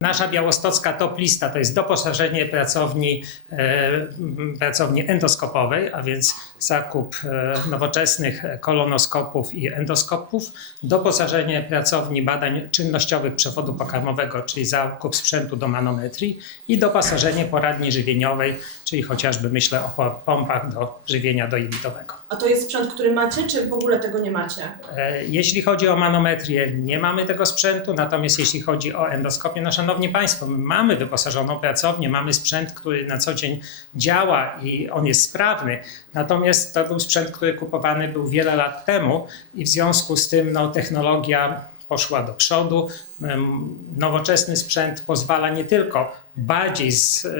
Nasza białostocka top lista to jest doposażenie pracowni, e, pracowni endoskopowej, a więc zakup e, nowoczesnych kolonoskopów i endoskopów, doposażenie pracowni badań czynnościowych przewodu pokarmowego, czyli zakup sprzętu do manometrii i doposażenie poradni żywieniowej, czyli chociażby myślę o po- pompach do żywienia dojelitowego. A to jest sprzęt, który macie, czy w ogóle tego nie macie? E, Jeśli chodzi o manometrię, nie mamy tego sprzętu, natomiast jeśli chodzi o endoskopię, no szanowni Państwo, my mamy wyposażoną pracownię, mamy sprzęt, który na co dzień działa i on jest sprawny, natomiast to był sprzęt, który kupowany był wiele lat temu i w związku z tym no, technologia poszła do przodu. Nowoczesny sprzęt pozwala nie tylko bardziej z, e,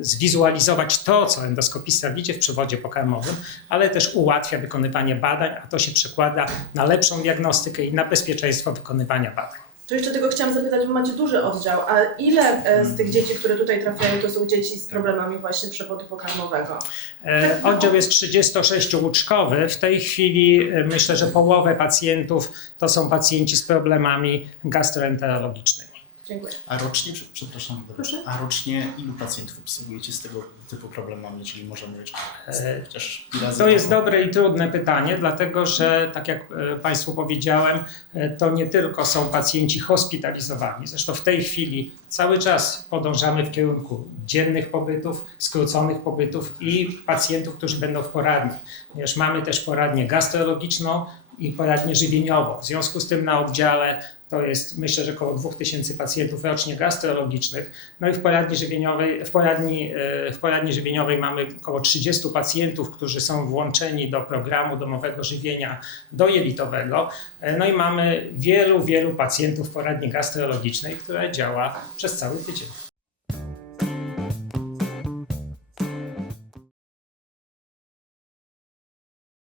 zwizualizować to, co endoskopista widzi w przewodzie pokarmowym, ale też ułatwia wykonywanie badań, a to się przekłada na lepszą diagnostykę i na bezpieczeństwo wykonywania badań. To jeszcze tego chciałam zapytać, bo macie duży oddział, a ile e, z tych dzieci, które tutaj trafiają, to są dzieci z problemami właśnie przewodu pokarmowego? E, Oddział jest 36-łóżkowy. W tej chwili e, myślę, że połowę pacjentów to są pacjenci z problemami gastroenterologicznymi. Dziękuję. A rocznie, prze- przepraszam, Proszę? a rocznie ilu pacjentów obsługujecie z tego typu problemami, czyli możemy powiedzieć, E, chociaż razy To jest dobre i trudne pytanie, dlatego że, tak jak e, Państwu powiedziałem, e, to nie tylko są pacjenci hospitalizowani. Zresztą w tej chwili cały czas podążamy w kierunku dziennych pobytów, skróconych pobytów i pacjentów, którzy będą w poradni. Ponieważ mamy też poradnię gastrologiczną i poradnię żywieniową. W związku z tym na oddziale to jest myślę, że około 2000 pacjentów rocznie gastrologicznych. No i w poradni żywieniowej, w poradni, e, w poradni żywieniowej mamy około 30 pacjentów, którzy są włączeni do programu domowego żywienia dojelitowego. E, No i mamy wielu, wielu pacjentów w poradni gastrologicznej, która działa przez cały tydzień.